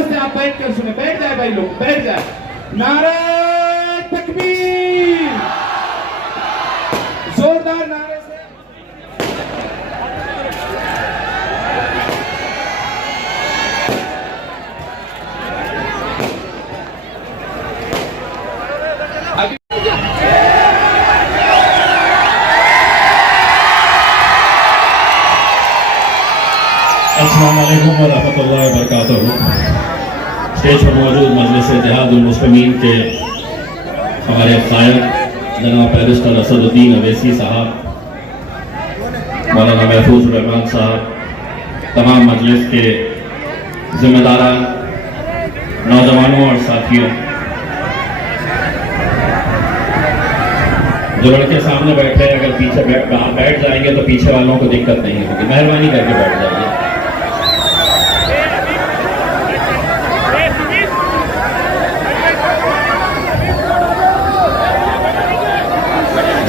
आवाज से आप बैठ कर सुने, बैठ जाए भाई लोग, बैठ जाए। नारे तकबीर, जोरदार नारे से। अस्सलाम वालेकुम व रहमतुल्लाहि व बरकातहू। स्टेज पर मौजूद मजलिस इत्तेहादुल मुस्लिमीन के हमारे कायद जनाब बैरिस्टर असदुद्दीन अवैसी साहब, मौलाना महफूज रहमान साहब, तमाम मजलिस के जिम्मेदारान, नौजवानों और साथियों, जो लड़के सामने बैठे हैं अगर पीछे बैठ जाएंगे तो पीछे वालों को दिक्कत नहीं होगी, मेहरबानी करके बैठ जाइए।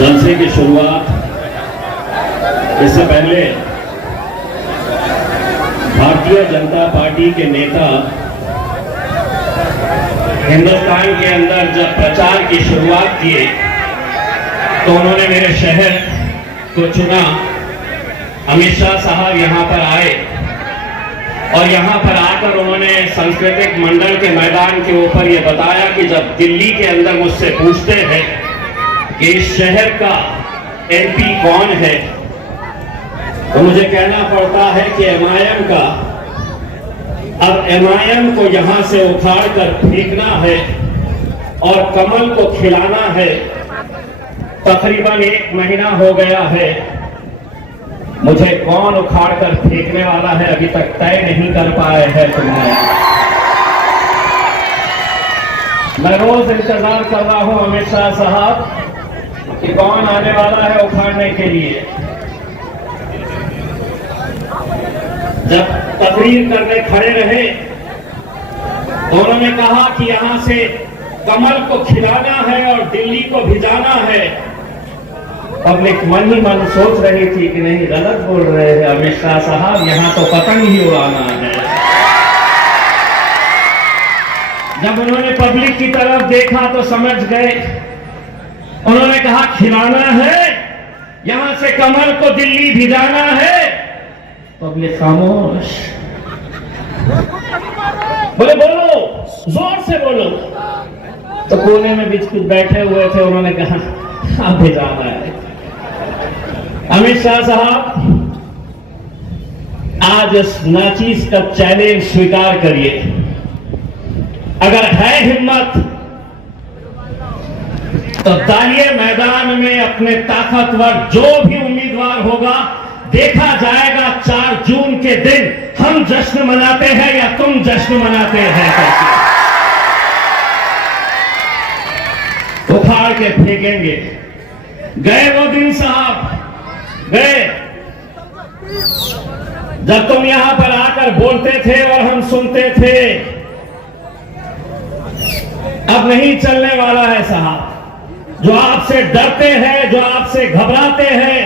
जलसे की शुरुआत इससे पहले भारतीय जनता पार्टी के नेता हिंदुस्तान के अंदर जब प्रचार की शुरुआत किए तो उन्होंने मेरे शहर को चुना। अमित शाह साहब यहां पर आए और यहां पर आकर उन्होंने सांस्कृतिक मंडल के मैदान के ऊपर यह बताया कि जब दिल्ली के अंदर मुझसे पूछते हैं कि इस शहर का एमपी कौन है, तो मुझे कहना पड़ता है कि एमआईएम का। अब एमआईएम को यहां से उखाड़ कर फेंकना है और कमल को खिलाना है। तकरीबन 1 महीना हो गया है, मुझे कौन उखाड़ कर फेंकने वाला है अभी तक तय नहीं कर पाए हैं तुमने। मैं रोज इंतजार कर रहा हूं अमित शाह साहब कि कौन आने वाला है उखाड़ने के लिए। जब तकरीर करने खड़े रहे तो उन्होंने कहा कि यहां से कमल को खिलाना है और दिल्ली को भिजाना है। पब्लिक मन ही मन सोच रही थी कि नहीं, गलत बोल रहे हैं अमित शाह साहब, यहां तो पतंग ही उड़ाना है। जब उन्होंने पब्लिक की तरफ देखा तो समझ गए। उन्होंने कहा खिलाना है, यहां से कमल को दिल्ली भिजाना है। पब्लिक खामोश। बोले बोलो, जोर से बोलो। तो कोने में बीच कुछ बैठे हुए थे, उन्होंने कहा हाँ भिजाना है। अमित शाह साहब, आज इस नाचीज का चैलेंज स्वीकार करिए। अगर है हिम्मत तो दालिये मैदान में अपने ताकतवर जो भी उम्मीदवार होगा, देखा जाएगा 4 जून के दिन हम जश्न मनाते हैं या तुम जश्न मनाते हैं। उखाड़ के फेंकेंगे। गए वो दिन साहब, गए जब तुम यहां पर आकर बोलते थे और हम सुनते थे। अब नहीं चलने वाला है साहब। जो आपसे डरते हैं, जो आपसे घबराते हैं,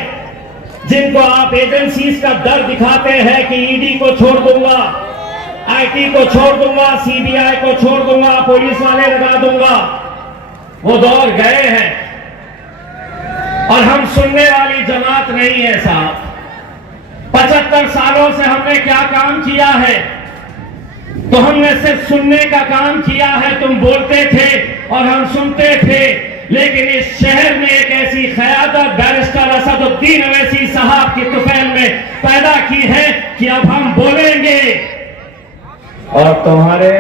जिनको आप एजेंसीज का डर दिखाते हैं कि ईडी को छोड़ दूंगा, आईटी को छोड़ दूंगा, सीबीआई को छोड़ दूंगा, पुलिस वाले लगा दूंगा, वो दौर गए हैं। और हम सुनने वाली जमात नहीं है साहब। 75 सालों से हमने क्या काम किया है? तो हमने सिर्फ सुनने का काम किया है। तुम बोलते थे और हम सुनते थे, लेकिन इस शहर में एक ऐसी क़यादत बैरिस्टर असदुद्दीन अवैसी साहब की तुफैल में पैदा की है कि अब हम बोलेंगे और तुम्हारे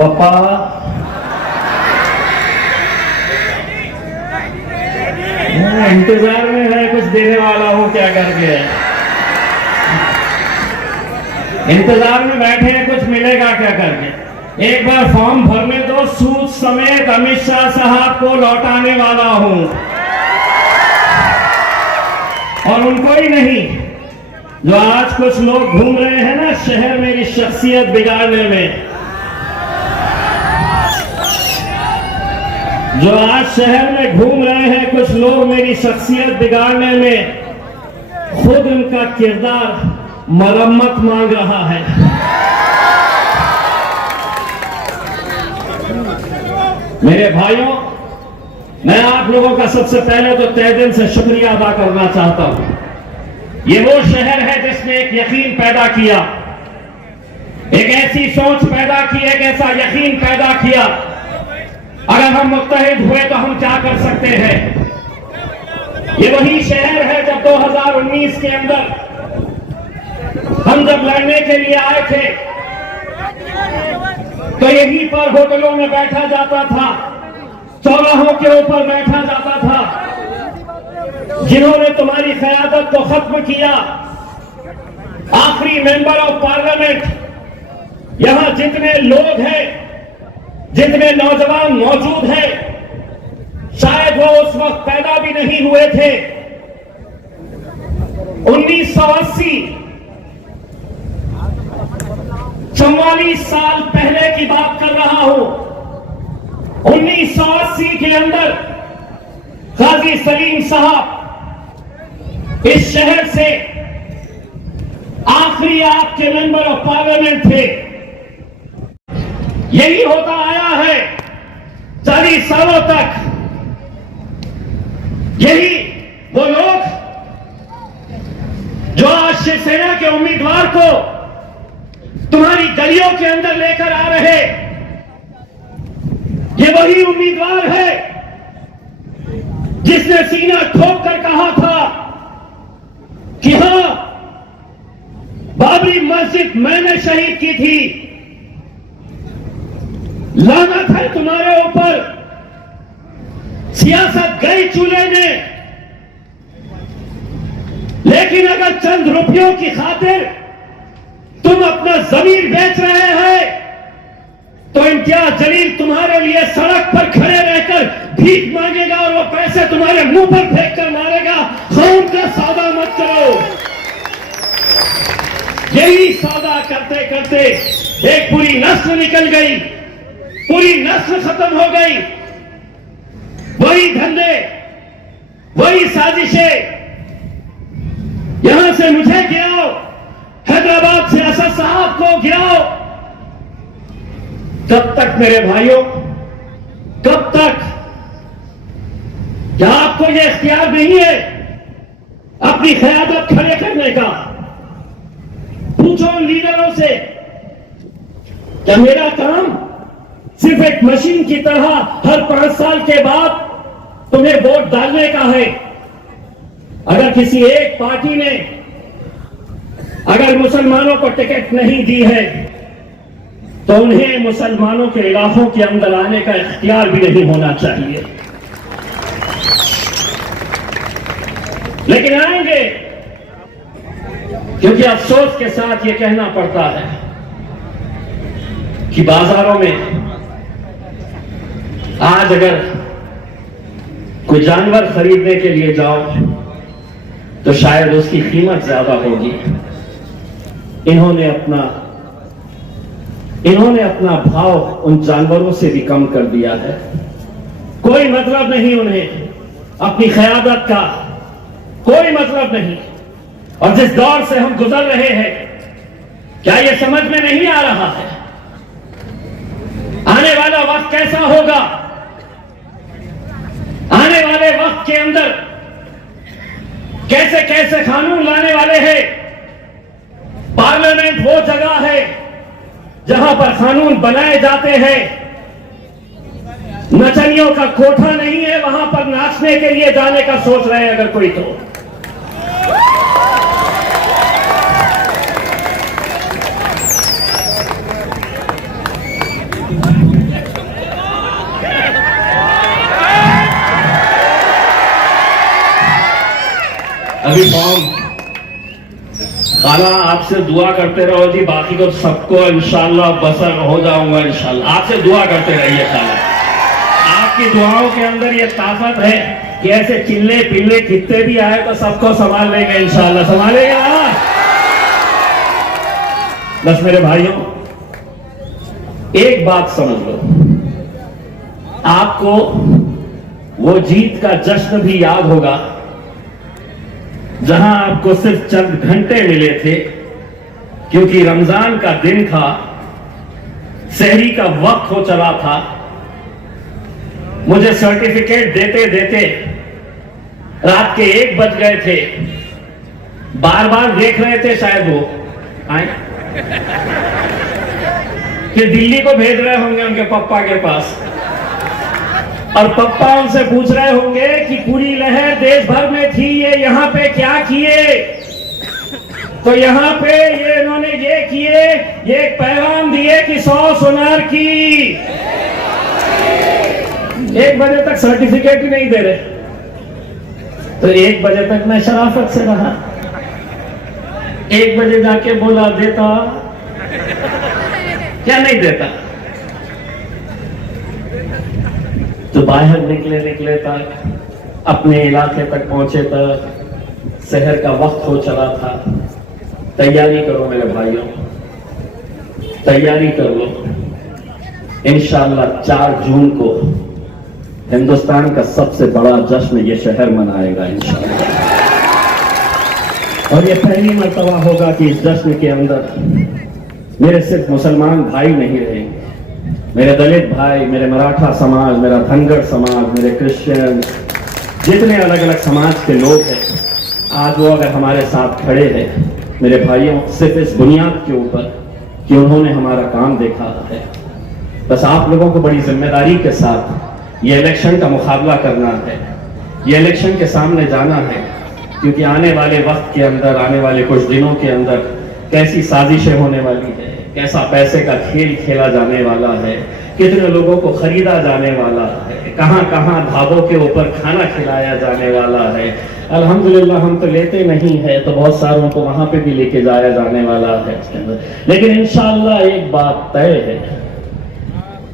पापा इंतजार में है, कुछ देने वाला हूं क्या करके। इंतजार में बैठे हैं, कुछ मिलेगा क्या करके। एक बार फॉर्म भरने दो, सूद समेत अमित शाह साहब को लौटाने वाला हूं। और उनको ही नहीं, जो आज कुछ लोग घूम रहे हैं ना शहर मेरी शख्सियत बिगाड़ने में। जो आज शहर में घूम रहे हैं कुछ लोग मेरी शख्सियत बिगाड़ने में, खुद उनका किरदार मरम्मत मांग रहा है। मेरे भाइयों, मैं आप लोगों का सबसे पहले तो तहे दिल से शुक्रिया अदा करना चाहता हूं। ये वो शहर है जिसने एक यकीन पैदा किया, एक ऐसी सोच पैदा की, एक ऐसा यकीन पैदा किया, अगर हम मुत्तहिद हुए तो हम क्या कर सकते हैं। ये वही शहर है जब 2019 के अंदर हम जब लड़ने के लिए आए थे तो यहीं पर होटलों में बैठा जाता था, चौराहों के ऊपर बैठा जाता था। जिन्होंने तुम्हारी क़यादत को खत्म किया, आखिरी मेंबर ऑफ पार्लियामेंट, यहां जितने लोग हैं, जितने नौजवान मौजूद हैं, शायद वो उस वक्त पैदा भी नहीं हुए थे। 1980 44 साल पहले की बात कर रहा हूं। 1980 के अंदर काजी सलीम साहब इस शहर से आखिरी आपके मेंबर ऑफ पार्लियामेंट थे। यही होता आया है 40 सालों तक। यही वो लोग जो आज शिवसेना के उम्मीदवार को तुम्हारी गलियों के अंदर लेकर आ रहे, ये वही उम्मीदवार है जिसने सीना ठोक कर कहा था कि हां, बाबरी मस्जिद मैंने शहीद की थी, लानत है तुम्हारे ऊपर, सियासत गई चूल्हे में, लेकिन अगर चंद रुपयों की खातिर तुम अपना जमीन बेच रहे हैं तो इम्तियाज जलील तुम्हारे लिए सड़क पर खड़े रहकर भीख मांगेगा और वो पैसे तुम्हारे मुंह पर फेंक कर मारेगा। खून का सौदा मत करो। यही सौदा करते करते एक पूरी नस्ल निकल गई, पूरी नस्ल खत्म हो गई। वही धंधे, वही साजिशें, यहां से मुझे गिराओ, हैदराबाद से असद साहब को गिराओ। कब तक मेरे भाइयों, कब तक? क्या आपको यह इख्तियार नहीं है अपनी क़यादत खड़े करने का? पूछो उन लीडरों से, क्या मेरा काम सिर्फ एक मशीन की तरह हर 5 साल के बाद तुम्हें वोट डालने का है? अगर किसी एक पार्टी ने अगर मुसलमानों को टिकट नहीं दी है तो उन्हें मुसलमानों के इलाकों के अंदर आने का इख्तियार भी नहीं होना चाहिए। लेकिन आएंगे, क्योंकि अफसोस के साथ यह कहना पड़ता है कि बाजारों में आज अगर कोई जानवर खरीदने के लिए जाओ तो शायद उसकी कीमत ज्यादा होगी। इन्होंने अपना भाव उन जानवरों से भी कम कर दिया है। कोई मतलब नहीं उन्हें अपनी क़यादत का, कोई मतलब नहीं। और जिस दौर से हम गुजर रहे हैं, क्या यह समझ में नहीं आ रहा है आने वाला वक्त कैसा होगा? आने वाले वक्त के अंदर कैसे कैसे कानून लाने वाले हैं। पार्लियामेंट वो जगह है जहां पर कानून बनाए जाते हैं, नचनियों का कोठा नहीं है वहां पर नाचने के लिए जाने का सोच रहे हैं अगर कोई तो। अभी फॉर्म खाला आपसे दुआ करते रहो जी, बाकी तो सबको इंशाल्लाह बसर हो जाऊंगा इंशाल्लाह। आपसे दुआ करते रहिए खाला, आपकी दुआओं के अंदर ये ताकत है कि ऐसे चिल्ले पिल्ले कितने भी आए तो सबको संभाल लेंगे इंशाल्लाह, संभालेगा। बस मेरे भाइयों, एक बात समझ लो, आपको वो जीत का जश्न भी याद होगा जहां आपको सिर्फ चंद घंटे मिले थे, क्योंकि रमजान का दिन था, सहरी का वक्त हो चला था। मुझे सर्टिफिकेट देते देते रात के 1 बज गए थे। बार बार देख रहे थे शायद वो आए कि दिल्ली को भेज रहे होंगे उनके पप्पा के पास, और पप्पा उनसे पूछ रहे होंगे कि पूरी लहर देश भर में थी, ये यहां पे क्या किए। तो यहां पे ये इन्होंने ये किए, ये एक पैगाम दिए कि 100 सुनार की। 1 बजे तक सर्टिफिकेट ही नहीं दे रहे, तो 1 बजे तक मैं शराफत से रहा। 1 बजे जाके बोला देता क्या नहीं देता। तो बाहर निकले तक, अपने इलाके तक पहुंचे तक शहर का वक्त हो चला था। तैयारी करो मेरे भाइयों, तैयारी कर लो। इंशाअल्लाह 4 जून को हिंदुस्तान का सबसे बड़ा जश्न ये शहर मनाएगा इंशाअल्लाह। और ये पहली मर्तबा होगा कि इस जश्न के अंदर मेरे सिर्फ मुसलमान भाई नहीं रहेंगे, मेरे दलित भाई, मेरे मराठा समाज, मेरा धनगर समाज, मेरे क्रिश्चियन, जितने अलग अलग समाज के लोग हैं, आज वो अगर हमारे साथ खड़े हैं मेरे भाइयों, सिर्फ इस बुनियाद के ऊपर कि उन्होंने हमारा काम देखा है। बस आप लोगों को बड़ी जिम्मेदारी के साथ ये इलेक्शन का मुकाबला करना है, ये इलेक्शन के सामने जाना है, क्योंकि आने वाले वक्त के अंदर, आने वाले कुछ दिनों के अंदर कैसी साजिशें होने वाली है, कैसा पैसे का खेल खेला जाने वाला है, कितने लोगों को खरीदा जाने वाला है, कहां कहां ढाबों के ऊपर खाना खिलाया जाने वाला है। अल्हम्दुलिल्लाह हम तो लेते नहीं है, तो बहुत सारों को वहां पे भी लेके जाया जाने वाला है इसके अंदर। लेकिन इंशाअल्लाह एक बात तय है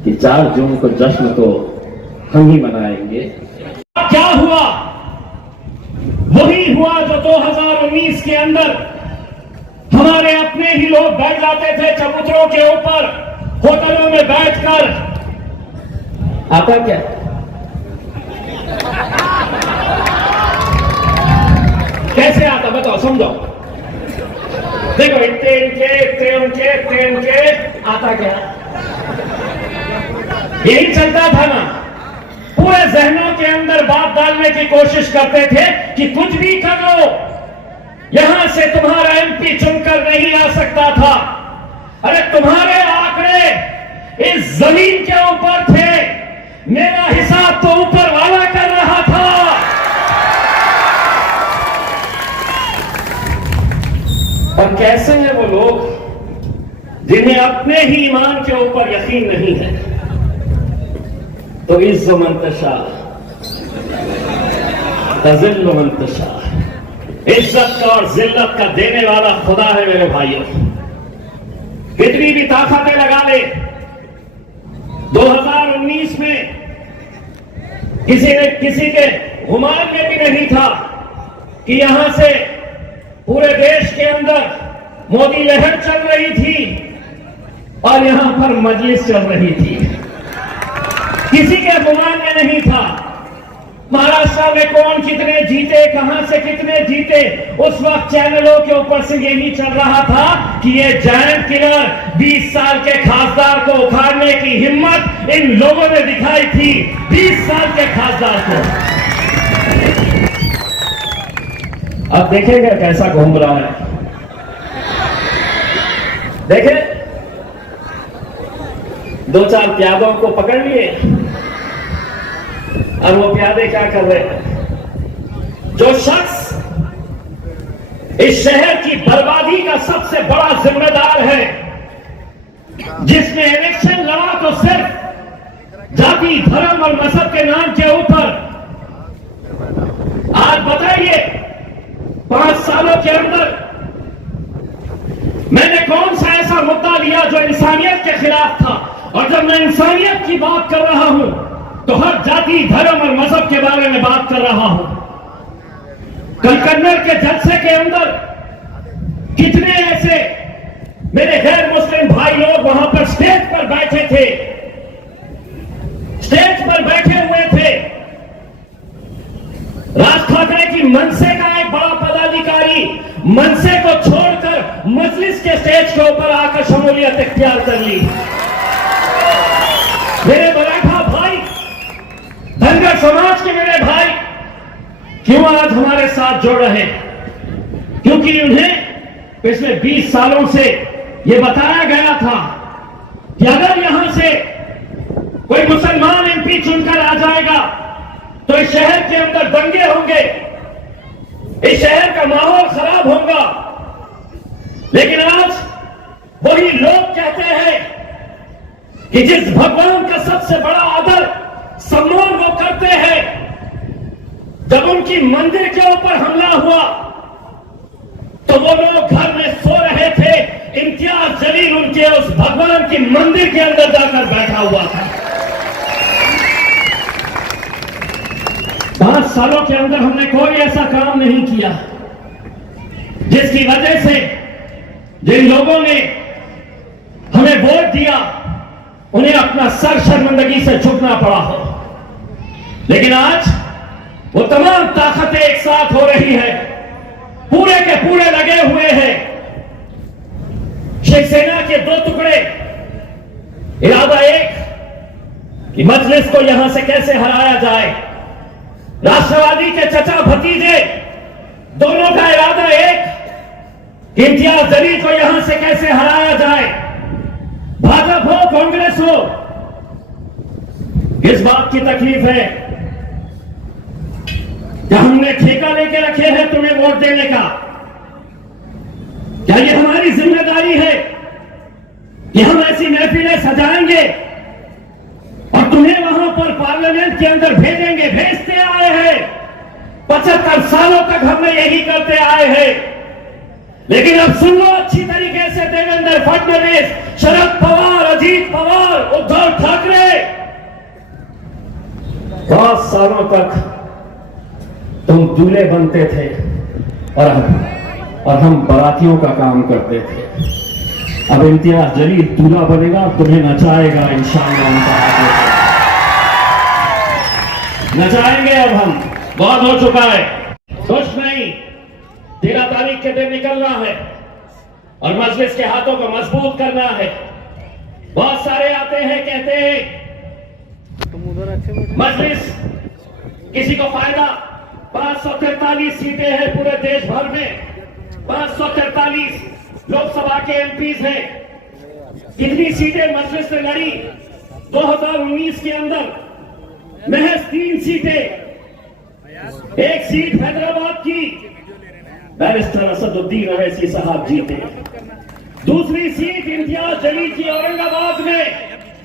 कि 4 जून को जश्न तो हम ही मनाएंगे। क्या हुआ? वही हुआ जो 2019 के अंदर हमारे अपने ही लोग बैठ जाते थे चबूतरों के ऊपर, होटलों में बैठकर। आता क्या? कैसे आता बताओ, समझो। देखो इनके आता क्या? यही चलता था ना। पूरे जहनों के अंदर बात डालने की कोशिश करते थे कि कुछ भी कर लो, यहां से तुम्हारा एमपी चुनकर नहीं आ सकता था। अरे तुम्हारे आंकड़े इस जमीन के ऊपर थे, मेरा हिसाब तो ऊपर वाला कर रहा था। और कैसे हैं वो लोग जिन्हें अपने ही ईमान के ऊपर यकीन नहीं है? तो इज्ज़ो मंतशा तज़िल्लु मंतशा, इज्जत का और जिल्लत का देने वाला खुदा है मेरे भाइयों। कितनी भी ताकतें लगा ले, 2019 में किसी के गुमान में भी नहीं था कि यहां से पूरे देश के अंदर मोदी लहर चल रही थी और यहां पर मजलिस चल रही थी। किसी के गुमान में नहीं था। महाराष्ट्र में कौन कितने जीते, कहां से कितने जीते, उस वक्त चैनलों के ऊपर से यही चल रहा था कि ये जायंट किलर 20 साल के खासदार को उखाड़ने की हिम्मत इन लोगों ने दिखाई थी। 20 साल के खासदार को। अब देखेंगे कैसा घूम रहा है। देखे 2-4 प्यादों को पकड़ लिए और वो प्यादे क्या कर रहे हैं? जो शख्स इस शहर की बर्बादी का सबसे बड़ा जिम्मेदार है, जिसने इलेक्शन लड़ा तो सिर्फ जाति, धर्म और मजहब के नाम के ऊपर। आज बताइए 5 सालों के अंदर मैंने कौन सा ऐसा मुद्दा लिया जो इंसानियत के खिलाफ था? और जब मैं इंसानियत की बात कर रहा हूं तो हर जाति, धर्म और मजहब के बारे में बात कर रहा हूं। कल कन्नड़ के जलसे के अंदर कितने ऐसे मेरे गैर मुस्लिम भाई लोग वहां पर स्टेज पर बैठे थे। स्टेज पर बैठे हुए थे। राज ठाकरे की मनसे का एक बड़ा पदाधिकारी मनसे को छोड़कर मजलिस के स्टेज के ऊपर आकर शमूलियत इख्तियार कर ली। मेरे मराठा भाई, धनगर समाज के मेरे भाई क्यों आज हमारे साथ जुड़ रहे? क्योंकि उन्हें पिछले 20 सालों से यह बताया गया था कि अगर यहां से कोई मुसलमान एमपी चुनकर आ जाएगा तो इस शहर के अंदर दंगे होंगे, इस शहर का माहौल खराब होगा। लेकिन आज वही लोग कहते हैं कि जिस भगवान का सबसे बड़ा आदर सम्मान वो करते हैं, जब उनकी मंदिर के ऊपर हमला हुआ तो वो लोग घर में सो रहे थे, इम्तियाज जलील उनके उस भगवान की मंदिर के अंदर जाकर बैठा हुआ था। 5 सालों के अंदर हमने कोई ऐसा काम नहीं किया जिसकी वजह से जिन लोगों ने हमें वोट दिया उन्हें अपना सर शर्मिंदगी से झुकना पड़ा हो। लेकिन आज वो तमाम ताकतें एक साथ हो रही है, पूरे के पूरे लगे हुए हैं। शिवसेना के 2 टुकड़े, इरादा एक कि मजलिस को यहां से कैसे हराया जाए, राष्ट्रवादी के चचा भतीजे दोनों का इरादा एक, इम्तियाज जलील को यहां से कैसे हराया जाए। भाजपा हो कांग्रेस हो, इस बात की तकलीफ है कि हमने ठेका लेके रखे हैं तुम्हें वोट देने का। क्या ये हमारी जिम्मेदारी है कि हम ऐसी महफिलें सजाएंगे और तुम्हें वहां पर पार्लियामेंट के अंदर भेजेंगे? भेजते आए हैं, 75 सालों तक हमने यही करते आए हैं। लेकिन अब सुन लो अच्छी तरीके से, देवेंद्र फडणवीस, शरद पवार, अजीत पवार, उद्धव ठाकरे, बहुत सालों तक तुम दूल्हे बनते थे और हम बारातियों का काम करते थे। अब इम्तियाज जलील दूल्हा बनेगा, तुम्हें नचाएगा इंशाअल्लाह। नचाएंगे अब हम, बहुत हो चुका है। कुछ नहीं, 13 तारीख के दिन निकलना है और मजलिस के हाथों को मजबूत करना है। बहुत सारे आते हैं कहते हैं मजलिस किसी को फायदा। 543 सीटें हैं पूरे देश भर में, 543 लोकसभा के एमपीज हैं। कितनी सीटें मजलिस ने लड़ी? 2019 के अंदर महज 3 सीटें। एक सीट हैदराबाद की बैरिस्टर असदुद्दीन ओवैसी साहब जीते। दूसरी सीट इम्तियाज जलील की औरंगाबाद में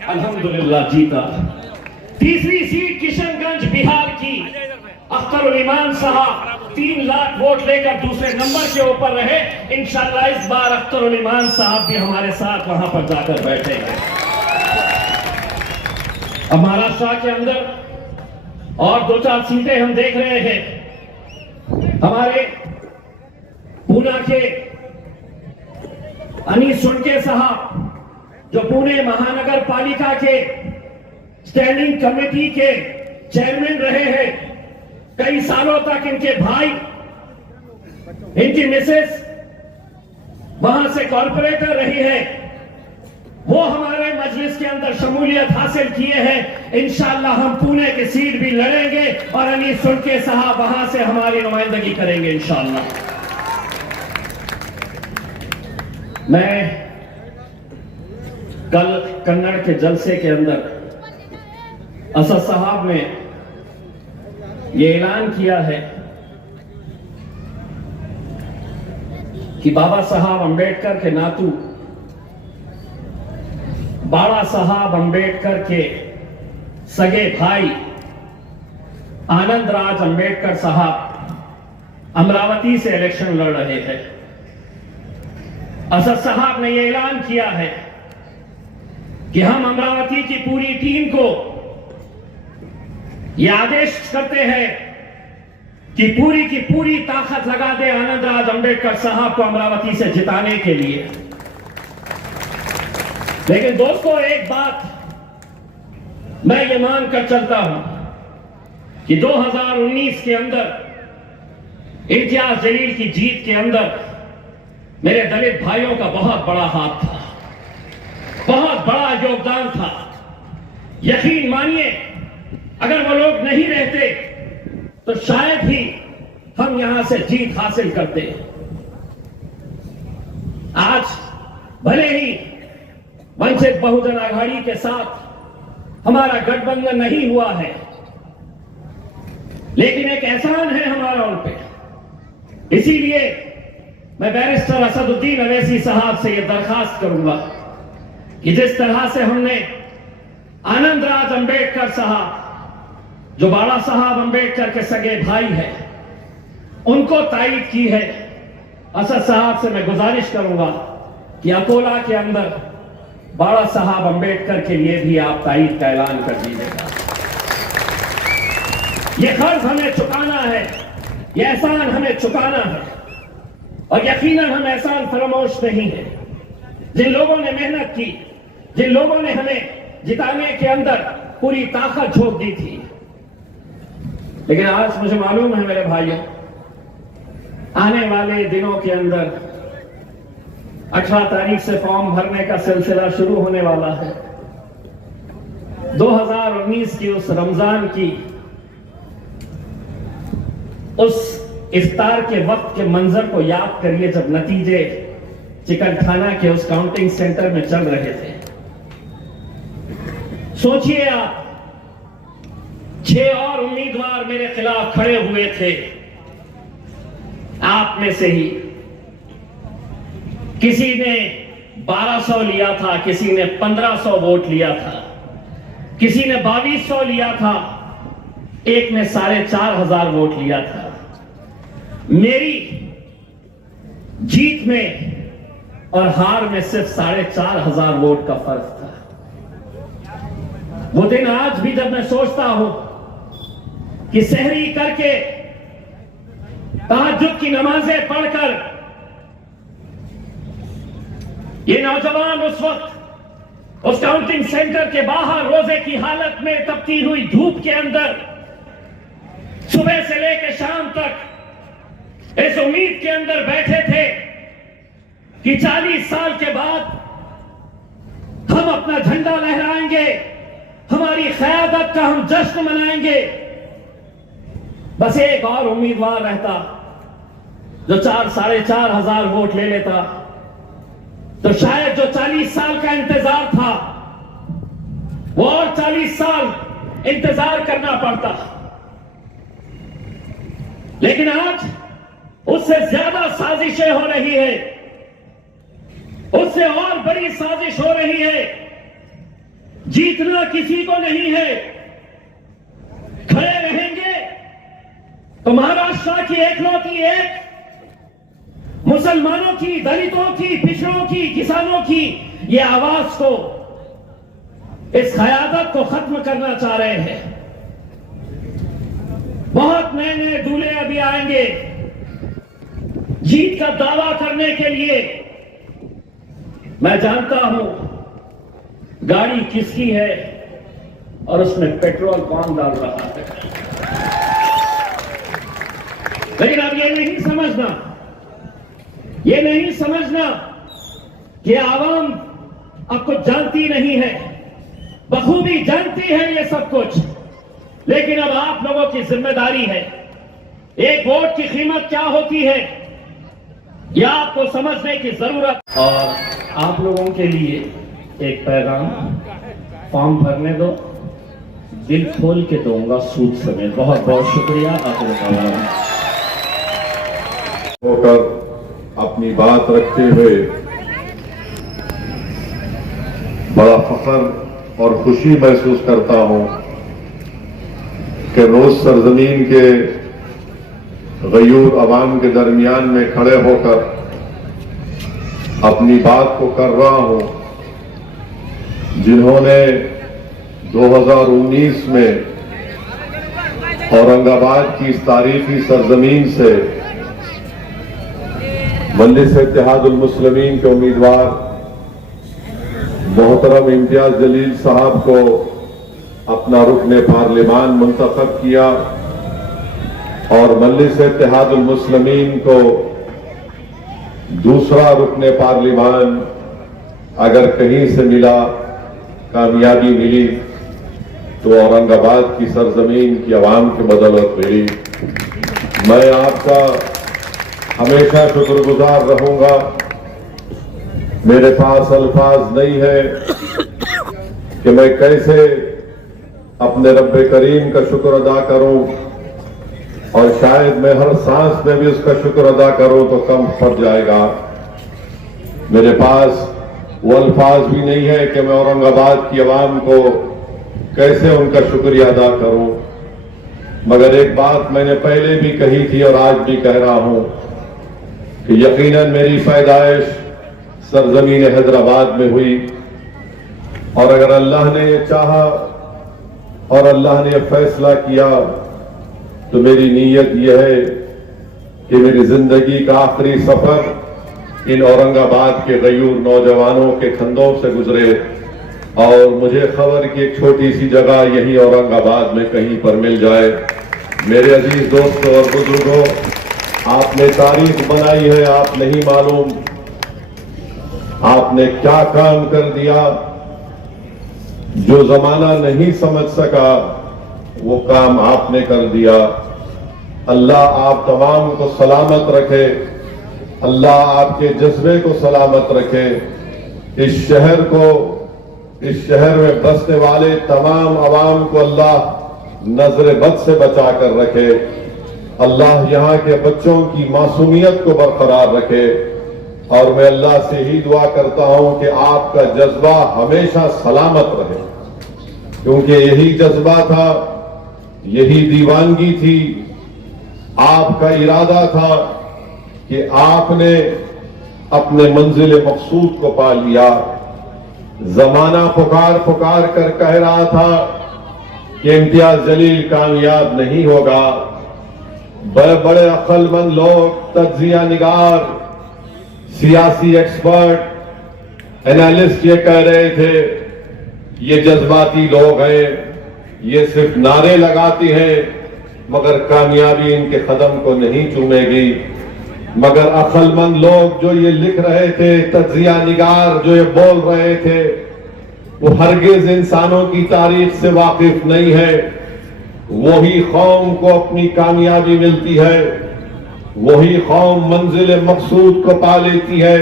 अल्हम्दुलिल्लाह जीता। तीसरी सीट किशनगंज बिहार की अख्तर ईमान साहब 3 लाख वोट लेकर दूसरे नंबर के ऊपर रहे। इंशाअल्लाह इस बार अख्तर ईमान साहब भी हमारे साथ वहां पर जाकर बैठेंगे। अब महाराष्ट्र के अंदर और 2-4 सीटें हम देख रहे हैं। हमारे पूना के अनीस सुनके साहब जो पुणे महानगर पालिका के स्टैंडिंग कमेटी के चेयरमैन रहे हैं, कई सालों तक इनके भाई, इनकी मिसेस वहां से कॉर्पोरेटर रही है, वो हमारे मजलिस के अंदर शमूलियत हासिल किए हैं। इंशाअल्लाह हम पुणे की सीट भी लड़ेंगे और अनीस सुनके साहब वहां से हमारी नुमाइंदगी करेंगे इंशाअल्लाह। मैं कल कन्नड़ के जलसे के अंदर असद साहब ने यह ऐलान किया है कि बाबा साहब अंबेडकर के नातू बाबा साहब अंबेडकर के सगे भाई आनंद राज अंबेडकर साहब अमरावती से इलेक्शन लड़ रहे हैं। असद साहब ने यह ऐलान किया है कि हम अमरावती की पूरी टीम को यह आदेश करते हैं कि पूरी की पूरी ताकत लगा दे आनंद राज अंबेडकर साहब को अमरावती से जिताने के लिए। लेकिन दोस्तों एक बात मैं ये मानकर चलता हूं कि 2019 के अंदर इम्तियाज जलील की जीत के अंदर मेरे दलित भाइयों का बहुत बड़ा हाथ था, बहुत बड़ा योगदान था। यकीन मानिए, अगर वो लोग नहीं रहते तो शायद ही हम यहां से जीत हासिल करते। आज भले ही वंचित बहुजन आघाड़ी के साथ हमारा गठबंधन नहीं हुआ है, लेकिन एक एहसान है हमारा उन पे। इसीलिए मैं बैरिस्टर असदुद्दीन अवैसी साहब से यह दरखास्त करूंगा कि जिस तरह से हमने आनंद राज अंबेडकर साहब, जो बाला साहब अंबेडकर के सगे भाई हैं, उनको तायीद की है, असद साहब से मैं गुजारिश करूंगा कि अकोला के अंदर बाला साहब अंबेडकर के लिए भी आप तायीद का ऐलान कर दीजिएगा। यह कर्ज हमें चुकाना है, यह एहसान हमें चुकाना है, और यकीनन हम एहसान फरामोश नहीं है। जिन लोगों ने मेहनत की, जिन लोगों ने हमें जिताने के अंदर पूरी ताकत झोंक दी थी, लेकिन आज मुझे मालूम है मेरे भाइयों, आने वाले दिनों के अंदर 18 तारीख से फॉर्म भरने का सिलसिला शुरू होने वाला है। 2019 की उस रमजान की उस इफ्तार के वक्त के मंजर को याद करिए, जब नतीजे चिकनखाना के उस काउंटिंग सेंटर में चल रहे थे। सोचिए आप, 6 और उम्मीदवार मेरे खिलाफ खड़े हुए थे। आप में से ही किसी ने 1200 लिया था, किसी ने 1500 वोट लिया था, किसी ने 2200 लिया था, एक ने 4500 वोट लिया था। मेरी जीत में और हार में सिर्फ 4500 वोट का फर्क था। वो दिन आज भी जब मैं सोचता हूं कि सहरी करके, तहज्जुद की नमाजें पढ़कर ये नौजवान उस वक्त उस काउंटिंग सेंटर के बाहर रोजे की हालत में तपती हुई धूप के अंदर सुबह से लेकर शाम तक इस उम्मीद के अंदर बैठे थे कि 40 साल के बाद हम अपना झंडा लहराएंगे, हमारी क़यादत का हम जश्न मनाएंगे। बस एक और उम्मीदवार रहता जो 4-4,500 वोट ले लेता, तो शायद जो 40 साल का इंतजार था वो और 40 साल इंतजार करना पड़ता। लेकिन आज उससे ज्यादा साजिशें हो रही है, उससे और बड़ी साजिश हो रही है। जीतना किसी को नहीं है, खड़े रहेंगे तो महाराष्ट्र की एकलौती एक मुसलमानों की, दलितों की, पिछड़ों की, किसानों की ये आवाज को, इस क़यादत को खत्म करना चाह रहे हैं। बहुत नए नए दूल्हे अभी आएंगे जीत का दावा करने के लिए। मैं जानता हूं गाड़ी किसकी है और उसमें पेट्रोल कौन डाल रहा है, लेकिन अब ये नहीं समझना कि आवाम अब कुछ जानती नहीं है, बखूबी जानती है ये सब कुछ। लेकिन अब आप लोगों की जिम्मेदारी है, एक वोट की कीमत क्या होती है यह आपको समझने की जरूरत। और आप लोगों के लिए एक पैगाम, फॉर्म भरने दो, दिल खोल के दूंगा सूद समेत। बहुत बहुत शुक्रिया आपको होकर अपनी बात रखते हुए बड़ा फख्र और खुशी महसूस करता हूं कि रोज सरजमीन के गयूर अवाम के दरमियान में खड़े होकर अपनी बात को कर रहा हूं, जिन्होंने 2019 में औरंगाबाद की इस तारीखी सरजमीन से मजलिस इत्तेहादुल मुस्लिमीन के उम्मीदवार मोहतरम इम्तियाज जलील साहब को अपना रुकने पार्लिमान मुंतखब किया और मजलिस इत्तेहादुल मुस्लिमीन को दूसरा रुकने पार्लिमान अगर कहीं से मिला, कामयाबी मिली, तो औरंगाबाद की सरजमीन की आवाम की बदौलत मिली। मैं आपका हमेशा शुक्रगुजार रहूंगा। मेरे पास अल्फाज नहीं है कि मैं कैसे अपने रब्बे करीम का शुक्र अदा करूं, और शायद मैं हर सांस में भी उसका शुक्र अदा करूं तो कम पड़ जाएगा। मेरे पास वो अल्फाज भी नहीं है कि मैं औरंगाबाद की आवाम को कैसे उनका शुक्रिया अदा करूं। मगर एक बात मैंने पहले भी कही थी और आज भी कह रहा हूं कि यकीनन मेरी पैदाइश सरजमीन हैदराबाद में हुई, और अगर अल्लाह ने ये चाहा और अल्लाह ने ये फैसला किया तो मेरी नीयत यह है कि मेरी जिंदगी का आखिरी सफर इन औरंगाबाद के गयूर नौजवानों के कंधों से गुजरे, और मुझे खबर की एक छोटी सी जगह यही औरंगाबाद में कहीं पर मिल जाए। मेरे अजीज दोस्तों और बुजुर्गों, आपने तारीख बनाई है, आप नहीं मालूम आपने क्या काम कर दिया। जो जमाना नहीं समझ सका वो काम आपने कर दिया। अल्लाह आप तमाम को सलामत रखे, अल्लाह आपके जज्बे को सलामत रखे। इस शहर में बसने वाले तमाम अवाम को अल्लाह नजर बद से बचा कर रखे। अल्लाह यहाँ के बच्चों की मासूमियत को बरकरार रखे। और मैं अल्लाह से ही दुआ करता हूं कि आपका जज्बा हमेशा सलामत रहे, क्योंकि यही जज्बा था, यही दीवानगी थी, आपका इरादा था कि आपने अपने मंजिल मकसूद को पा लिया। जमाना पुकार पुकार कर कह रहा था कि इम्तियाज जलील कामयाब नहीं होगा। बड़े बड़े अक्लमंद लोग, तज्जिया निगार, सियासी एक्सपर्ट, एनालिस्ट ये कह रहे थे ये जज्बाती लोग हैं, ये सिर्फ नारे लगाती हैं, मगर कामयाबी इनके कदम को नहीं चूमेगी। मगर अक्लमंद लोग जो ये लिख रहे थे, तज्जिया निगार जो ये बोल रहे थे, वो हरगिज इंसानों की तारीख से वाकिफ नहीं है। वही कौम को अपनी कामयाबी मिलती है, वही कौम मंजिल मकसूद को पा लेती है।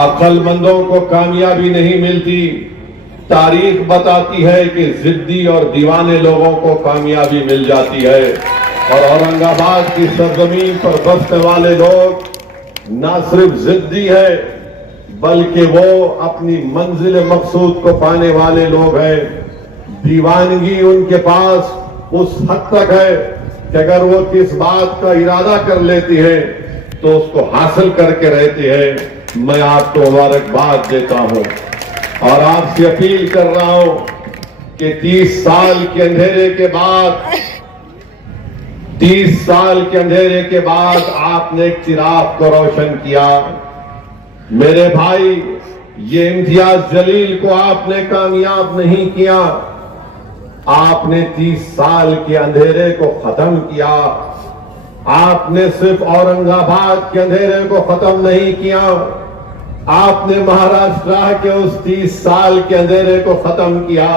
अक्लमंदों को कामयाबी नहीं मिलती। तारीख बताती है कि जिद्दी और दीवाने लोगों को कामयाबी मिल जाती है। और औरंगाबाद की सरजमीन पर बसने वाले लोग न सिर्फ जिद्दी है, बल्कि वो अपनी मंजिल मकसूद को पाने वाले लोग हैं। दीवानगी उनके पास उस हद तक है कि अगर वो किस बात का इरादा कर लेती है तो उसको हासिल करके रहते हैं। मैं आपको मुबारकबाद देता हूं और आपसे अपील कर रहा हूं कि 30 साल के अंधेरे के बाद 30 साल के अंधेरे के बाद आपने एक चिराग को रोशन किया। मेरे भाई, ये इम्तियाज जलील को आपने कामयाब नहीं किया, आपने 30 साल के अंधेरे को खत्म किया। आपने सिर्फ औरंगाबाद के अंधेरे को खत्म नहीं किया, आपने महाराष्ट्र के उस 30 साल के अंधेरे को खत्म किया।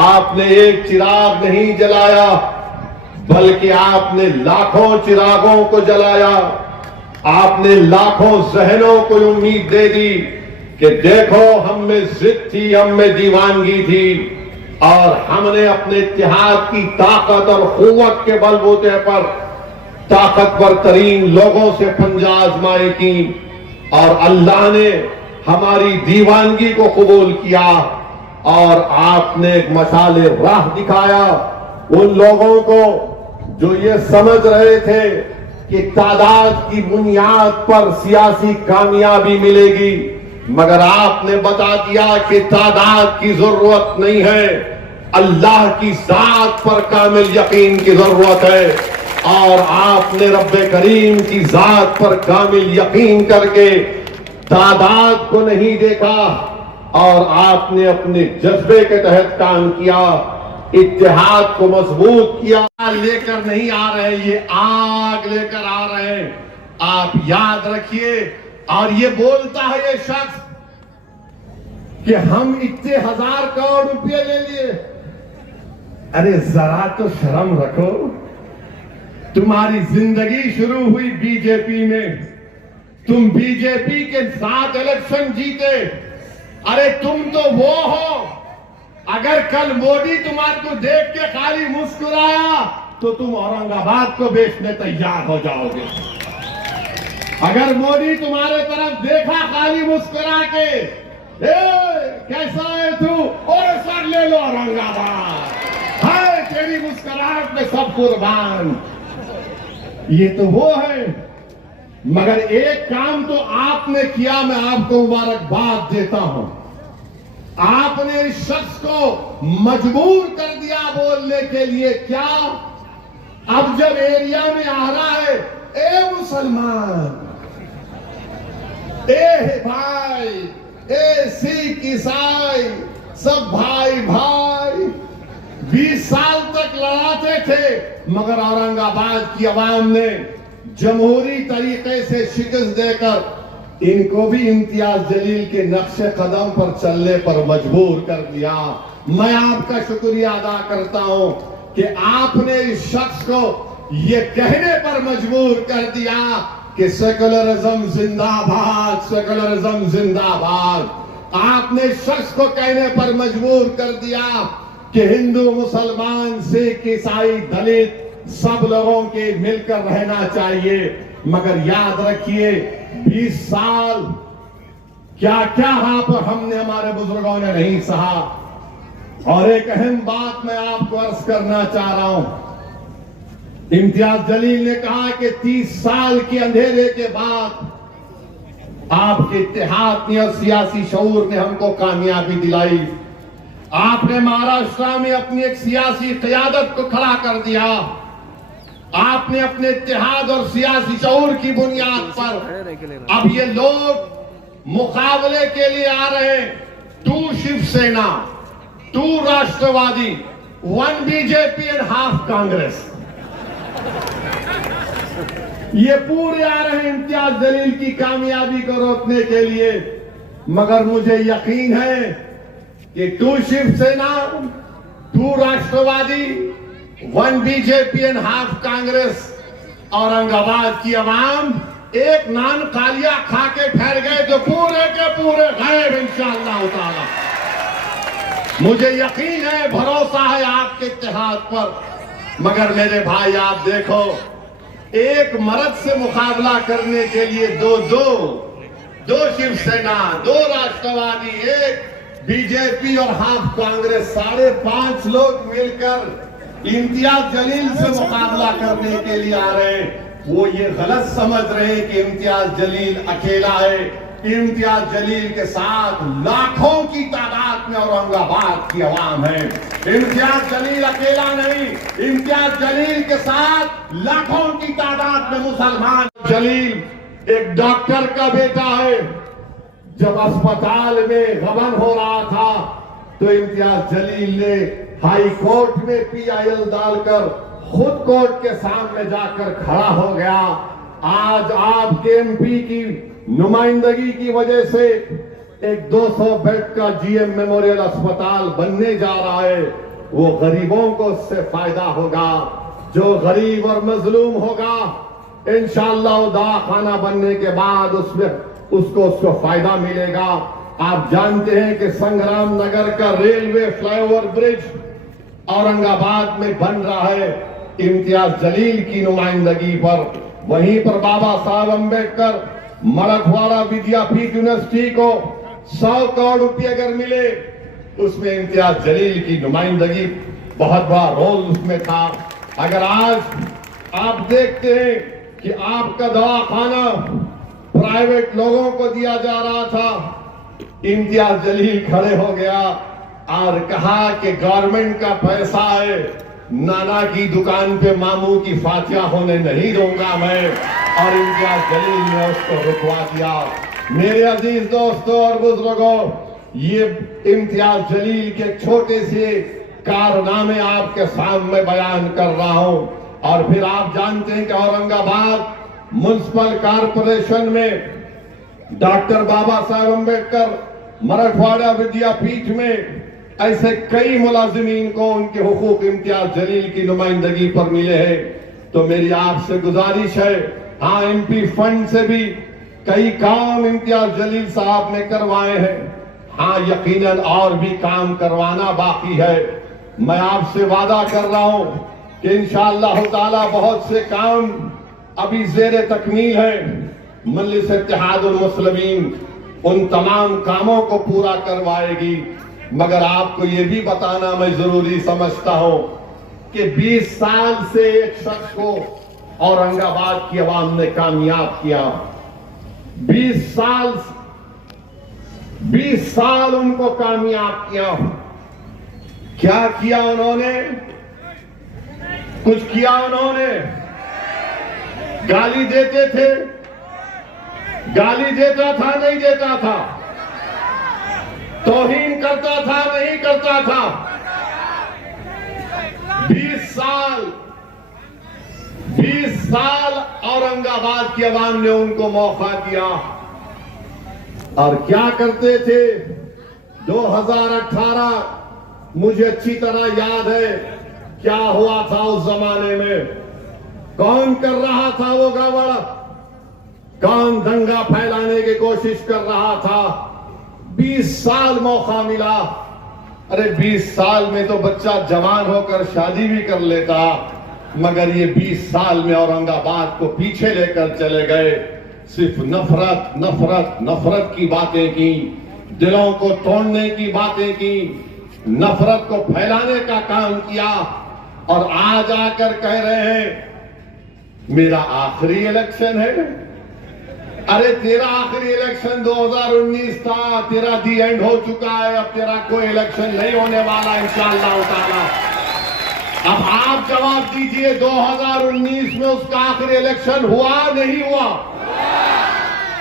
आपने एक चिराग नहीं जलाया, बल्कि आपने लाखों चिरागों को जलाया। आपने लाखों जहनों को उम्मीद दे दी कि देखो, हम में जिद थी, हम में दीवानगी थी, और हमने अपने इत्तेहाद की ताकत और कुव्वत के बलबूते पर ताकतवर तरीन लोगों से पंजा आजमाई की, और अल्लाह ने हमारी दीवानगी को कबूल किया। और आपने एक मशाले राह दिखाया उन लोगों को जो ये समझ रहे थे कि तादाद की बुनियाद पर सियासी कामयाबी मिलेगी, मगर आपने बता दिया कि तादाद की जरूरत नहीं है, अल्लाह की जात पर कामिल यकीन की जरूरत है। और आपने रब्बे करीम की जात पर कामिल यकीन करके तादाद को नहीं देखा, और आपने अपने जज्बे के तहत काम किया, इत्तेहाद को मजबूत किया। लेकर नहीं आ रहे, ये आग लेकर आ रहे हैं, आप याद रखिए। और ये बोलता है ये शख्स कि हम इतने 1000 करोड़ रुपए ले लिए। अरे जरा तो शर्म रखो। तुम्हारी जिंदगी शुरू हुई बीजेपी में, तुम बीजेपी के साथ इलेक्शन जीते। अरे तुम तो वो हो, अगर कल मोदी तुम्हारे को देख के खाली मुस्कुराया तो तुम औरंगाबाद को बेचने तैयार हो जाओगे। अगर मोदी तुम्हारे तरफ देखा खाली मुस्कुरा के, कैसा है तू, और सर ले लो औरंगाबाद, हाय तेरी मुस्कुराहट में सब कुर्बान। ये तो वो है। मगर एक काम तो आपने किया, मैं आपको मुबारकबाद देता हूं। आपने इस शख्स को मजबूर कर दिया बोलने के लिए। क्या अब जब एरिया में आ रहा है, ए मुसलमान, ए भाई, ए सिख ईसाई, सब भाई भाई, 20 साल तक लड़ाते थे, मगर औरंगाबाद की आवाम ने जमहूरी तरीके से शिकस्त देकर इनको भी इम्तियाज जलील के नक्शे कदम पर चलने पर मजबूर कर दिया। मैं आपका शुक्रिया अदा करता हूं कि आपने इस शख्स को ये कहने पर मजबूर कर दिया कि सेकुलरिज्म जिंदाबाद, सेकुलरिज्म जिंदाबाद। आपने इस शख्स को कहने पर मजबूर कर दिया कि हिंदू, मुसलमान, सिख, ईसाई, दलित सब लोगों के मिलकर रहना चाहिए। मगर याद रखिए, 20 साल क्या क्या वहां पर हमने, हमारे बुजुर्गों ने नहीं सहा। और एक अहम बात मैं आपको अर्ज करना चाह रहा हूं। इम्तियाज जलील ने कहा कि 30 साल के अंधेरे के बाद आपके इत्तेहाद ने और सियासी शऊर ने हमको कामयाबी दिलाई। आपने महाराष्ट्र में अपनी एक सियासी क़यादत को खड़ा कर दिया। आपने अपने इत्तेहाद और सियासी शऊर की बुनियाद पर अब ये लोग मुकाबले के लिए आ रहे हैं। 2 शिवसेना, 2 राष्ट्रवादी, 1 बीजेपी एंड हाफ कांग्रेस। ये पूरे आ रहे हैं इम्तियाज जलील की कामयाबी को रोकने के लिए। मगर मुझे यकीन है कि 2 शिवसेना, 2 राष्ट्रवादी, 1 BJP and half Congress, Aurangabad की आवाम एक नान कालिया खा के ठहर गए तो पूरे के पूरे गायब इंशाअल्लाह ताला। मुझे यकीन है, भरोसा है आपके इत्तेहाद पर। मगर मेरे भाई आप देखो, एक मर्द से मुकाबला करने के लिए दो शिवसेना, 2 राष्ट्रवादी, 1 बीजेपी और हाफ कांग्रेस, 5.5 लोग मिलकर इम्तियाज जलील से मुकाबला करने के लिए आ रहे हैं। वो ये गलत समझ रहे हैं कि इम्तियाज जलील अकेला है। इम्तियाज जलील के साथ लाखों की तादाद में औरंगाबाद की आवाम है। इम्तियाज जलील अकेला नहीं, इम्तियाज जलील के साथ लाखों की तादाद में मुसलमान। जलील एक डॉक्टर का बेटा है। जब अस्पताल में गबन हो रहा था तो इम्तियाज जलील ने हाई कोर्ट में PIL डालकर खुद कोर्ट के सामने जाकर खड़ा हो गया। आज आपके MP की नुमाइंदगी की वजह से एक 200 बेड का GM मेमोरियल अस्पताल बनने जा रहा है। वो गरीबों को उससे फायदा होगा। जो गरीब और मजलूम होगा, इंशाअल्लाह दवाखाना बनने के बाद उसको फायदा मिलेगा। आप जानते हैं कि संग्राम नगर का रेलवे फ्लाईओवर ब्रिज औरंगाबाद में बन रहा है इम्तियाज जलील की नुमाइंदगी पर। वहीं पर बाबा साहब अम्बेडकर मराठवाड़ा विद्यापीठ यूनिवर्सिटी को 100 करोड़ रुपए अगर मिले, उसमें इम्तियाज जलील की नुमाइंदगी बहुत बड़ा रोल उसमें था। अगर आज आप देखते हैं कि आपका दवाखाना प्राइवेट लोगों को दिया जा रहा था, इम्तियाज जलील खड़े हो गया और कहा कि गवर्नमेंट का पैसा है, नाना की दुकान पे मामू की फातिहा होने नहीं दूंगा मैं। और इम्तियाज जलील ने उसको रुकवा दिया। मेरे अजीज दोस्तों और बुजुर्गों, ये इम्तियाज जलील के छोटे से कारनामे आपके सामने बयान कर रहा हूं। और फिर आप जानते हैं कि औरंगाबाद म्युनिसिपल कॉरपोरेशन में डॉक्टर बाबा साहेब अम्बेडकर मराठवाड़ा विद्यापीठ में ऐसे कई मुलाजिमीन को उनके हुकूक इम्तियाज जलील की नुमाइंदगी पर मिले हैं। तो मेरी आपसे गुजारिश है, हाँ एमपी फंड से भी कई काम इम्तियाज जलील साहब ने करवाए हैं, हाँ यकीनन और भी काम करवाना बाकी है। मैं आपसे वादा कर रहा हूं कि इंशाअल्लाह ताला बहुत से काम अभी ज़ेर तकमील है। मजलिस इत्तेहादुल मुस्लिमीन उन तमाम कामों को पूरा करवाएगी। मगर आपको ये भी बताना मैं जरूरी समझता हूं कि 20 साल से एक शख्स को औरंगाबाद की आवाम ने कामयाब किया। 20 साल उनको कामयाब किया। क्या किया उन्होंने? कुछ किया उन्होंने? गाली देते थे, गाली देता था नहीं देता था, तौहीन करता था नहीं करता था। 20 साल औरंगाबाद की आवाम ने उनको मौका दिया। और क्या करते थे? 2018 मुझे अच्छी तरह याद है क्या हुआ था उस जमाने में। कौन कर रहा था वो गड़बड़? कौन दंगा फैलाने की कोशिश कर रहा था? 20 साल मौका मिला। अरे 20 साल में तो बच्चा जवान होकर शादी भी कर लेता, मगर ये 20 साल में औरंगाबाद को पीछे लेकर चले गए। सिर्फ नफरत नफरत नफरत की बातें की, दिलों को तोड़ने की बातें की, नफरत को फैलाने का काम किया। और आज आकर कह रहे हैं मेरा आखिरी इलेक्शन है। अरे तेरा आखिरी इलेक्शन 2019 था, तेरा दी एंड हो चुका है। अब तेरा कोई इलेक्शन नहीं होने वाला इंशाअल्लाह ताला। अब आप जवाब दीजिए, 2019 में उसका आखिरी इलेक्शन हुआ नहीं हुआ?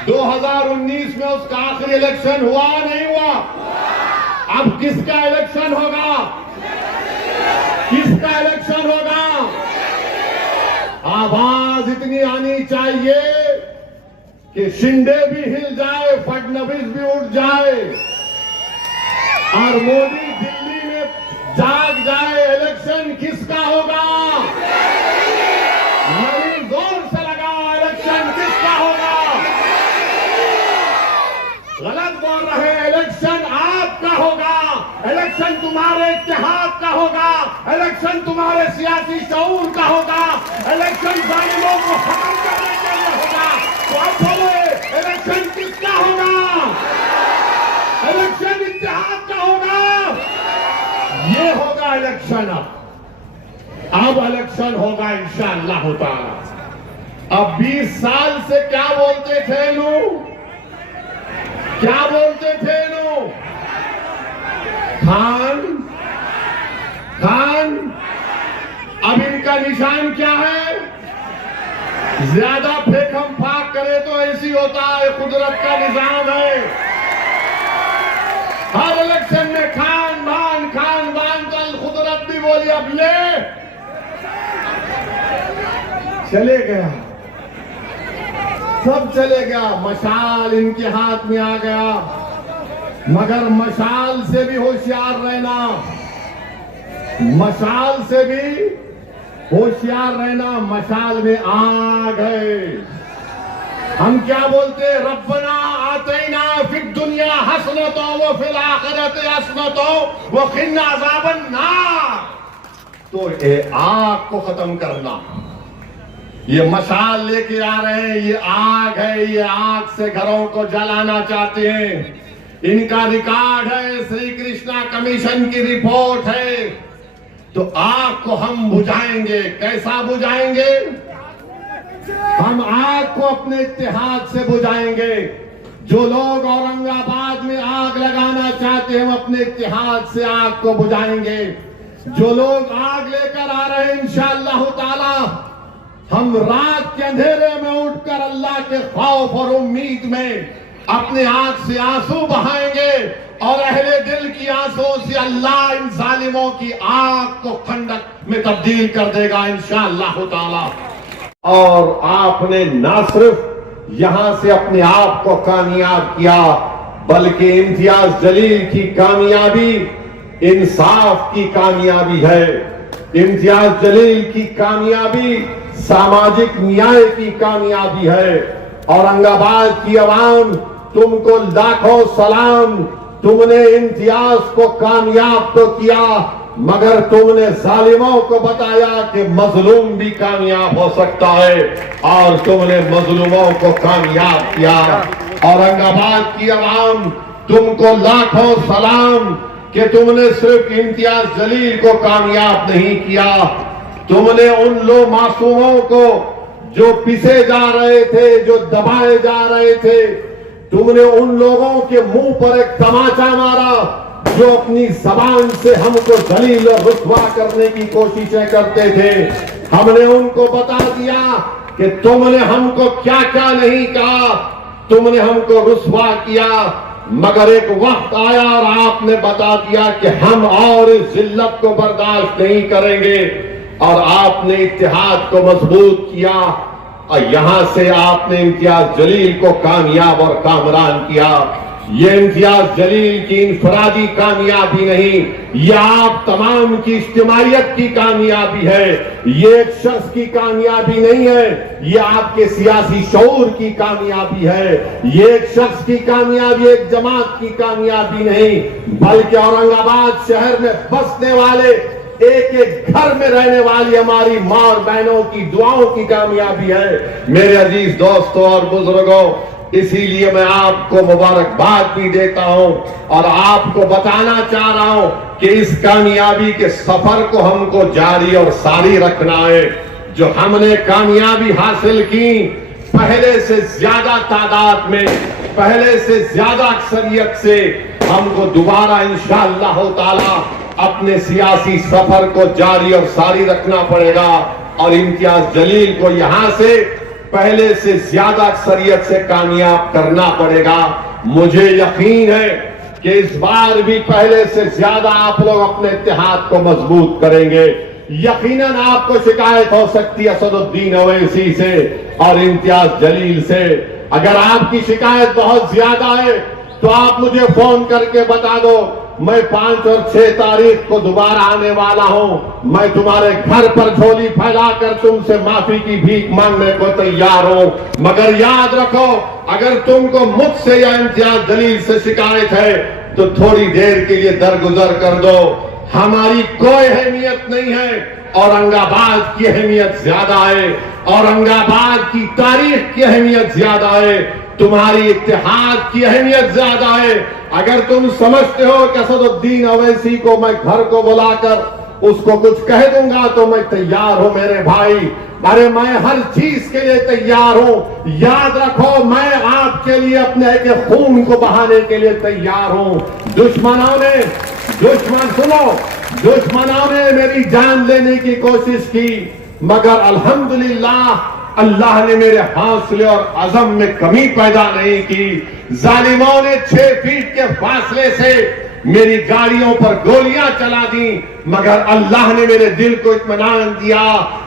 2019 में उसका आखिरी इलेक्शन हुआ नहीं हुआ? अब किसका इलेक्शन होगा? किसका इलेक्शन होगा? आवाज इतनी आनी चाहिए कि शिंदे भी हिल जाए, फडणवीस भी उठ जाए और मोदी दिल्ली में जाग जाए। इलेक्शन किसका होगा? नहीं, जोर से लगाओ, इलेक्शन किसका होगा? गलत बोल रहे हैं। इलेक्शन आपका होगा, इलेक्शन तुम्हारे इत्तेहाद का होगा, इलेक्शन तुम्हारे सियासी शऊर का होगा, इलेक्शन जालिमों को खत्म करने के लिए होगा। तो अब बोले इलेक्शन किसका होगा? इलेक्शन इत्तेहाद का होगा। ये होगा इलेक्शन। अब इलेक्शन होगा इंशाअल्लाह ताला। अब 20 साल से क्या बोलते थे लोग? क्या बोलते थे लोग? खान खान। अब इनका निशान क्या है? ज्यादा फेंकम फाक करे तो ऐसी होता है, कुदरत का निजाम है। हर इलेक्शन में खान बान कल कुदरत भी बोली अब ले चले गया, सब चले गया। मशाल इनके हाथ में आ गया। मगर मशाल से भी होशियार रहना, मशाल से भी होशियार रहना। मशाल में आग है। हम क्या बोलते? रब्बना आतैना फिद दुनिया हसनतो व फिल आखिरति हसनतो व क़िना अज़ाबन नार। तो ये आग को खत्म करना, ये मशाल लेके आ रहे हैं, ये आग है। ये आग से घरों को जलाना चाहते हैं। इनका रिकॉर्ड है, श्री कृष्णा कमीशन की रिपोर्ट है। तो आग को हम बुझाएंगे। कैसा बुझाएंगे? हम आग को अपने इत्तेहाद से बुझाएंगे। जो लोग औरंगाबाद में आग लगाना चाहते हैं, हम अपने इत्तेहाद से आग को बुझाएंगे। जो लोग आग लेकर आ रहे हैं इंशाअल्लाह ताला, हम रात के अंधेरे में उठकर अल्लाह के खौफ और उम्मीद में अपने आंख से आंसू बहाएंगे और अहले दिल की आंसुओं से अल्लाह इन जालिमों की आग को खंडक में तब्दील कर देगा इंशाअल्लाह ताला। और आपने ना सिर्फ यहां से अपने आप को कामयाब किया, बल्कि इम्तियाज जलील की कामयाबी इंसाफ की कामयाबी है। इम्तियाज जलील की कामयाबी सामाजिक न्याय की कामयाबी है। औरंगाबाद की आवाम तुमको लाखों सलाम। तुमने इम्तियाज को कामयाब तो किया, मगर तुमने जालिमों को बताया कि मजलूम भी कामयाब हो सकता है, और तुमने मजलूमों को कामयाब किया। औरंगाबाद की आवाम तुमको लाखों सलाम कि तुमने सिर्फ इम्तियाज जलील को कामयाब नहीं किया, तुमने उन लोग मासूमों को जो पिसे जा रहे थे, जो दबाए जा रहे थे, तुमने उन लोगों के मुंह पर एक तमाचा मारा जो अपनी जबान से हमको जलील और रुसवा करने की कोशिशें करते थे। हमने उनको बता दिया कि तुमने हमको क्या क्या नहीं कहा, तुमने हमको रुसवा किया, मगर एक वक्त आया और आपने बता दिया कि हम और इस जिल्लत को बर्दाश्त नहीं करेंगे, और आपने इत्तेहाद को मजबूत किया, और यहां से आपने इम्तियाज जलील को कामयाब और कामरान किया। ये इम्तियाज जलील की इनफरादी कामयाबी नहीं, ये आप तमाम की इज्तिमाइयत की कामयाबी है। ये एक शख्स की कामयाबी नहीं है, ये आपके सियासी शऊर की कामयाबी है। ये एक शख्स की कामयाबी, एक जमात की कामयाबी नहीं, बल्कि औरंगाबाद शहर में बसने वाले, एक एक घर में रहने वाली हमारी मां और बहनों की दुआओं की कामयाबी है। मेरे अजीज दोस्तों और बुजुर्गों, इसीलिए मैं आपको मुबारकबाद भी देता हूं और आपको बताना चाह रहा हूं कि इस कामयाबी के सफर को हमको जारी और सारी रखना है। जो हमने कामयाबी हासिल की, पहले से ज्यादा तादाद में, पहले से ज्यादा अक्सरियत से हमको दोबारा इंशाअल्लाह ताला अपने सियासी सफर को जारी और सारी रखना पड़ेगा, और इम्तियाज जलील को यहां से पहले से ज्यादा अक्सरियत से कामयाब करना पड़ेगा। मुझे यकीन है कि इस बार भी पहले से ज्यादा आप लोग अपने इत्तेहाद को मजबूत करेंगे। यकीनन आपको शिकायत हो सकती है असदुद्दीन ओवैसी से और इम्तियाज जलील से। अगर आपकी शिकायत बहुत ज्यादा है तो आप मुझे फोन करके बता दो, मैं 5 और 6 तारीख को दोबारा आने वाला हूं। मैं तुम्हारे घर पर झोली फैलाकर तुमसे माफी की भीख मांगने को तैयार हूं। मगर याद रखो, अगर तुमको मुझसे या इम्तियाज जलील से शिकायत है तो थोड़ी देर के लिए दरगुजर कर दो। हमारी कोई अहमियत नहीं है, औरंगाबाद की अहमियत ज्यादा है, औरंगाबाद की तारीख की अहमियत ज्यादा है, तुम्हारी इत्तेहाद की अहमियत ज्यादा है। अगर तुम समझते हो कि असदुद्दीन ओवैसी को मैं घर को बुलाकर उसको कुछ कह दूंगा तो मैं तैयार हूं मेरे भाई, अरे मैं हर चीज के लिए तैयार हूं। याद रखो, मैं आपके लिए अपने के खून को बहाने के लिए तैयार हूं। दुश्मनों ने मेरी जान लेने की कोशिश की, मगर अल्हम्दुलिल्लाह अल्लाह ने मेरे हौसले और अज़म में कमी पैदा नहीं की। जालिमों ने 6 फीट के फासले से मेरी गाड़ियों पर गोलियां चला दी, मगर अल्लाह ने मेरे दिल को इत्मीनान दिया,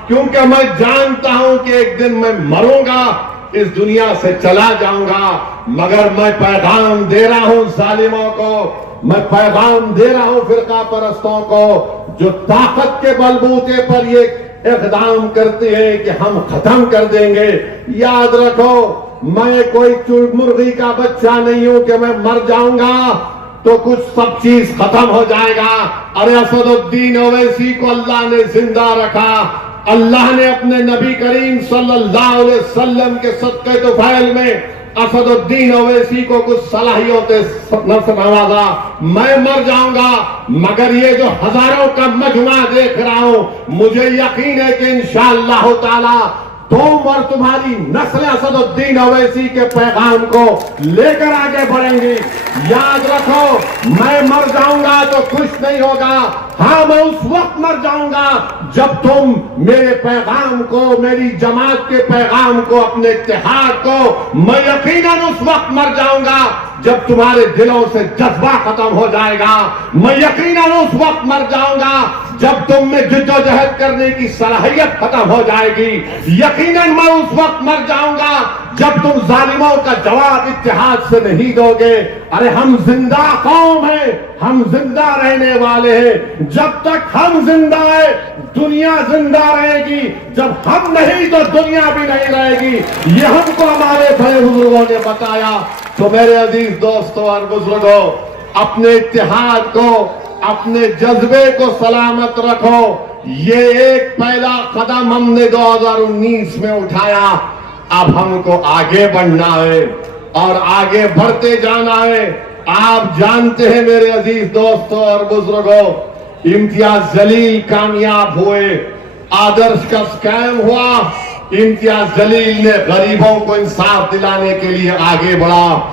क्योंकि मैं जानता हूं कि एक दिन मैं मरूंगा, इस दुनिया से चला जाऊंगा। मगर मैं पैगाम दे रहा हूं जालिमों को, मैं पैगाम दे रहा हूं फिरका परस्तों को, जो ताकत के बलबूते पर ये इक़दाम करते हैं कि हम खत्म कर देंगे। याद रखो, मैं कोई चुड़मुर्गी का बच्चा नहीं हूं कि मैं मर जाऊंगा तो कुछ सब चीज खत्म हो जाएगा। अरे असदुद्दीन ओवैसी को अल्लाह ने जिंदा रखा, अल्लाह ने अपने नबी करीम सल्लल्लाहु अलैहि वसल्लम के सदक़े तुफैल में असदुद्दीन ओवैसी को कुछ सलाहियतें नवाजा। मैं मर जाऊंगा, मगर ये जो हजारों का मजमा देख रहा हूं, मुझे यकीन है कि इंशाअल्लाह ताला तुम और तुम्हारी नस्ल असदुद्दीन ओवैसी के पैगाम को लेकर आगे बढ़ेंगी। याद रखो, मैं मर जाऊंगा तो कुछ नहीं होगा, हाँ, मैं उस वक्त मर जाऊंगा जब तुम मेरे पैगाम को, मेरी जमात के पैगाम को, अपने इत्तेहाद को, मैं यकीनन उस वक्त मर जाऊंगा जब तुम्हारे दिलों से जज्बा खत्म हो जाएगा। मैं यकीनन उस वक्त मर जाऊंगा जब तुम में जिद्दोजहद करने की सलाहियत खत्म हो जाएगी। यकीनन मैं उस वक्त मर जाऊंगा जब तुम जालिमों का जवाब इत्तेहाद से नहीं दोगे। अरे हम जिंदा कौम हैं, हम जिंदा रहने वाले हैं। जब तक हम जिंदा है दुनिया जिंदा रहेगी, जब हम नहीं तो दुनिया भी नहीं रहेगी। ये हमको हमारे बड़े बुजुर्गों ने बताया। तो मेरे अजीज दोस्तों और बुजुर्गों, अपने इत्तेहाद को, अपने जज्बे को सलामत रखो। ये एक पहला कदम हमने 2019 में उठाया। अब हमको आगे बढ़ना है और आगे बढ़ते जाना है। आप जानते हैं मेरे अजीज दोस्तों और बुजुर्गों, इम्तियाज जलील कामयाब हुए, आदर्श का स्कैम हुआ। इम्तियाज जलील ने गरीबों को इंसाफ दिलाने के लिए आगे बढ़ा।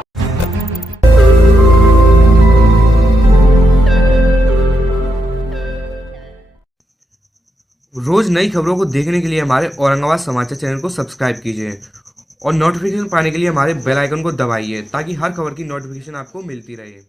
रोज नई खबरों को देखने के लिए हमारे औरंगाबाद समाचार चैनल को सब्सक्राइब कीजिए और नोटिफिकेशन पाने के लिए हमारे बेल आइकन को दबाइए ताकि हर खबर की नोटिफिकेशन आपको मिलती रहे।